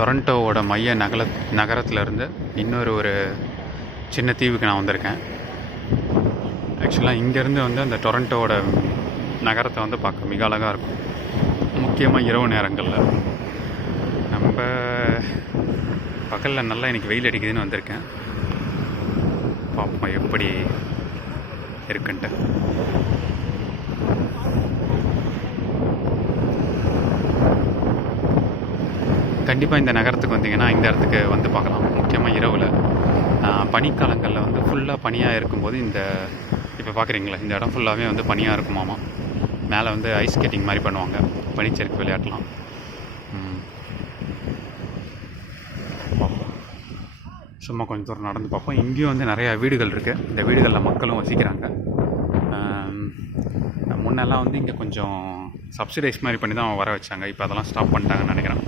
டொரண்டோவோட மைய நகல நகரத்துலேருந்து இன்னொரு ஒரு சின்ன தீவுக்கு நான் வந்திருக்கேன். ஆக்சுவலாக இங்கேருந்து வந்து அந்த டொரண்டோவோட நகரத்தை வந்து பார்க்க மிக அழகாக இருக்கும். முக்கியமாக இரவு நேரங்களில். நம்ம பகலில் நல்லா இன்னைக்கு வெயில் அடிக்குதுன்னு வந்திருக்கேன். பார்ப்போம் எப்படி இருக்குன்ட்டு. கண்டிப்பாக இந்த நகரத்துக்கு வந்தீங்கன்னா இந்த இடத்துக்கு வந்து பார்க்கலாம். முக்கியமாக இரவில். பனிக்காலங்களில் வந்து ஃபுல்லாக பனியாக இருக்கும்போது இந்த இப்போ பார்க்குறீங்களா இந்த இடம் ஃபுல்லாகவே வந்து பனியாக இருக்குமாமா? மேலே வந்து ஐஸ் ஸ்கேட்டிங் மாதிரி பண்ணுவாங்க. பனிச்சறுக்கு விளையாடலாம். பார்ப்போம். சும்மா கொஞ்சம் தூரம் நடந்து பார்ப்போம். இங்கேயும் வந்து நிறையா வீடுகள் இருக்குது இந்த வீடுகளில் மக்களும் வசிக்கிறாங்க. முன்னெல்லாம் வந்து இங்கே கொஞ்சம் சப்சிடைஸ் மாதிரி பண்ணி தான் வர வச்சாங்க. இப்போ அதெல்லாம் ஸ்டாப் பண்ணிட்டாங்கன்னு நினைக்கிறேன்.